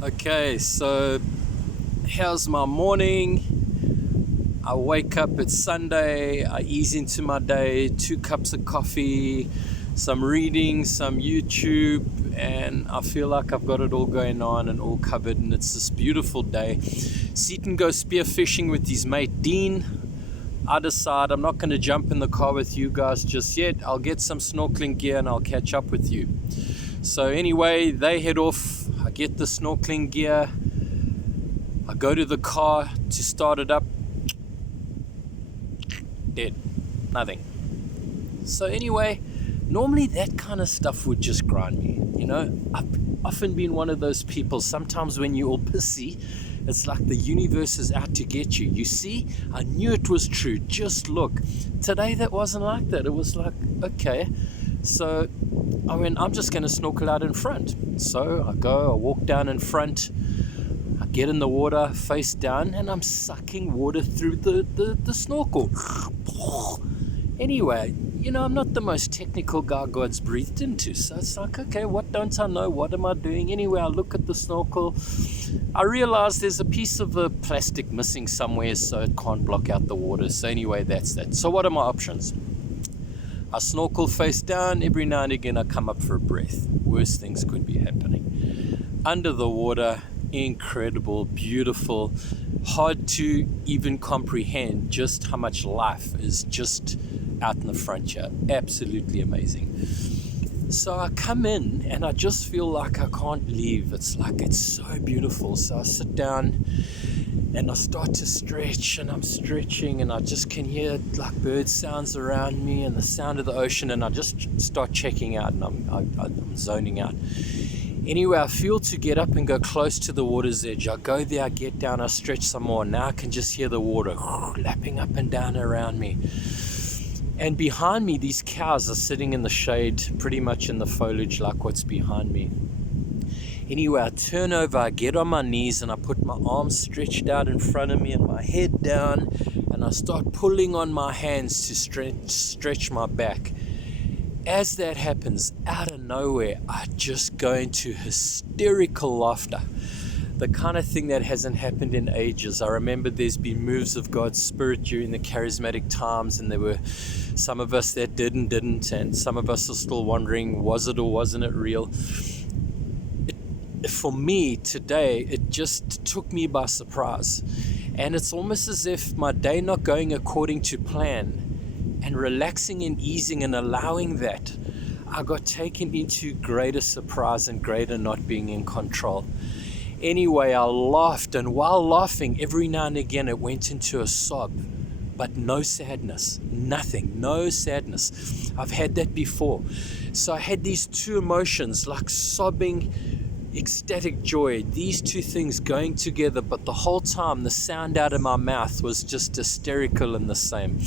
Okay, so how's my morning? I wake up, it's Sunday, I ease into my day, 2 cups of coffee, some reading, some YouTube, and I feel like I've got it all going on and all covered, and it's this beautiful day. Seaton goes spearfishing with his mate Dean. I decide I'm not going to jump in the car with you guys just yet. I'll get some snorkeling gear and I'll catch up with you. So anyway, they head off. I get the snorkeling gear. I go to the car to start it up. Dead. Nothing. So anyway, normally that kind of stuff would just grind me. I've often been one of those people. Sometimes when you're all pissy, it's like the universe is out to get you. You see, I knew it was true. Just look. Today that wasn't like that. It was like, okay. So I went, I'm just going to snorkel out in front. So I walk down in front. I get in the water, face down, and I'm sucking water through the snorkel. Anyway, I'm not the most technical guy God's breathed into. So it's like, okay, what don't I know? What am I doing? Anyway, I look at the snorkel. I realize there's a piece of the plastic missing somewhere, so it can't block out the water. So anyway, that's that. So what are my options? I snorkel face down. Every now and again, I come up for a breath. Worst things could be happening. Under the water, incredible, beautiful, hard to even comprehend just how much life is just out in the front here. Absolutely amazing. So I come in and I just feel like I can't leave. It's like it's so beautiful. So I sit down and I start to stretch, and I'm stretching, and I just can hear like bird sounds around me and the sound of the ocean, and I just start checking out, and I'm zoning out. Anyway, I feel to get up and go close to the water's edge. I go there, I get down, I stretch some more. Now I can just hear the water lapping up and down around me. And behind me, these cows are sitting in the shade, pretty much in the foliage like what's behind me. Anyway, I turn over, I get on my knees, and I put my arms stretched out in front of me and my head down, and I start pulling on my hands to stretch my back. As that happens, out of nowhere, I just go into hysterical laughter. The kind of thing that hasn't happened in ages. I remember there's been moves of God's Spirit during the charismatic times, and there were some of us that didn't, and some of us are still wondering, was it or wasn't it real? For me today, it just took me by surprise. And it's almost as if my day not going according to plan, and relaxing and easing and allowing that, I got taken into greater surprise and greater not being in control. Anyway, I laughed, and while laughing, every now and again it went into a sob, but no sadness, nothing, no sadness. I've had that before. So I had these two emotions, like sobbing, ecstatic joy, these two things going together, but the whole time the sound out of my mouth was just hysterical and the same,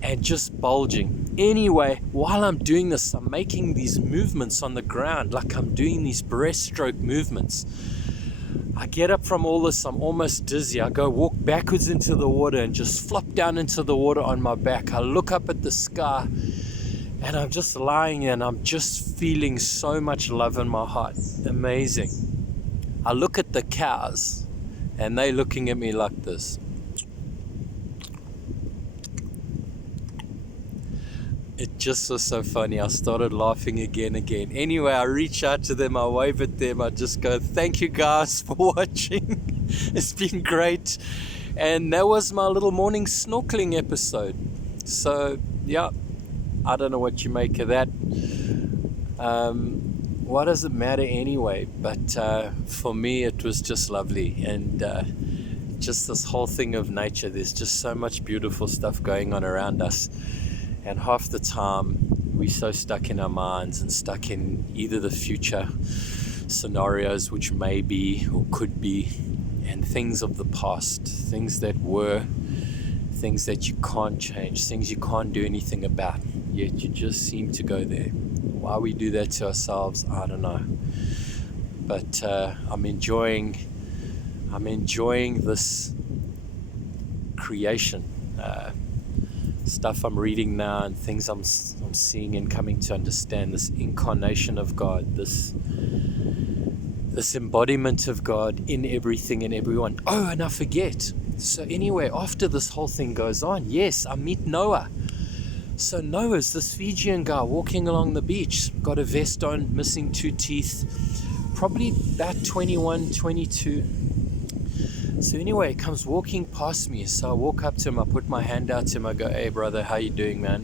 and just bulging. Anyway, while I'm doing this, I'm making these movements on the ground, like I'm doing these breaststroke movements. I get up from all this, I'm almost dizzy. I go walk backwards into the water and just flop down into the water on my back. I look up at the sky, and I'm just lying there, and I'm just feeling so much love in my heart. Amazing. I look at the cows, and they're looking at me like this. It just was so funny. I started laughing again. Anyway, I reach out to them, I wave at them, I just go, thank you guys for watching. It's been great. And that was my little morning snorkeling episode. So, yeah. I don't know what you make of that. What does it matter anyway? But for me, it was just lovely. And just this whole thing of nature, there's just so much beautiful stuff going on around us. And half the time, we're so stuck in our minds and stuck in either the future scenarios, which may be or could be, and things of the past, things that were, things that you can't change, things you can't do anything about, yet you just seem to go there. Why we do that to ourselves, I don't know. But I'm enjoying this creation, stuff I'm reading now, and things I'm seeing and coming to understand, this incarnation of God, this this embodiment of God in everything and everyone. Oh, and I forget. So anyway, after this whole thing goes on, yes, I meet Noah. So Noah's this Fijian guy walking along the beach, got a vest on, missing 2 teeth, probably about 21, 22. So anyway, he comes walking past me. So I walk up to him, I put my hand out to him, I go, hey brother, how you doing, man?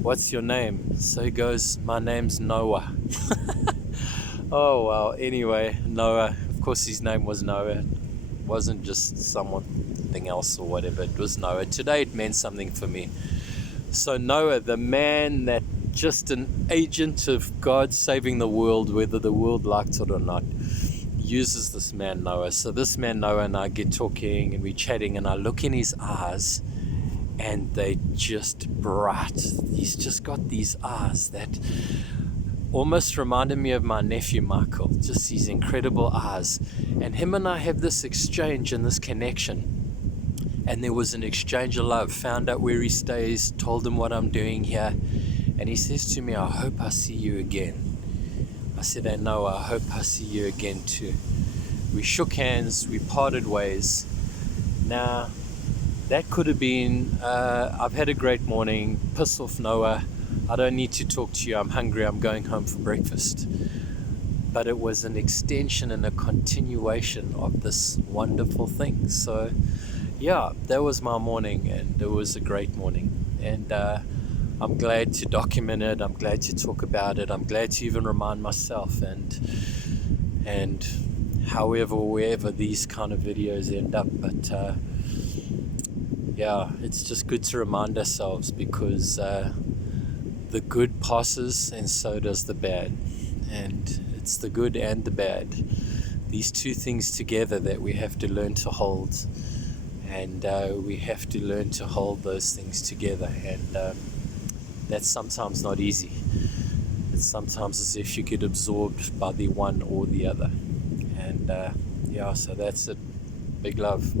What's your name? So he goes, my name's Noah. Oh wow, anyway, Noah, of course his name was Noah. It wasn't just something else or whatever, it was Noah. Today it meant something for me. So Noah, the man that just an agent of God saving the world, whether the world liked it or not, uses this man Noah. So this man Noah and I get talking and we're chatting, and I look in his eyes and they just bright. He's just got these eyes that almost reminded me of my nephew Michael, just these incredible eyes. And him and I have this exchange and this connection. And there was an exchange of love. Found out where he stays, told him what I'm doing here, and he says to me, I hope I see you again. I said, I know, I hope I see you again too. We shook hands, we parted ways. Now, that could have been, I've had a great morning, piss off Noah, I don't need to talk to you, I'm hungry, I'm going home for breakfast. But it was an extension and a continuation of this wonderful thing. So yeah, that was my morning, and it was a great morning. And I'm glad to document it, I'm glad to talk about it, I'm glad to even remind myself, and however, wherever these kind of videos end up. But yeah, it's just good to remind ourselves, because the good passes and so does the bad. And it's the good and the bad, these two things together, that we have to learn to hold. And we have to learn to hold those things together. And that's sometimes not easy. It's sometimes as if you get absorbed by the one or the other. And yeah, so that's it. Big love.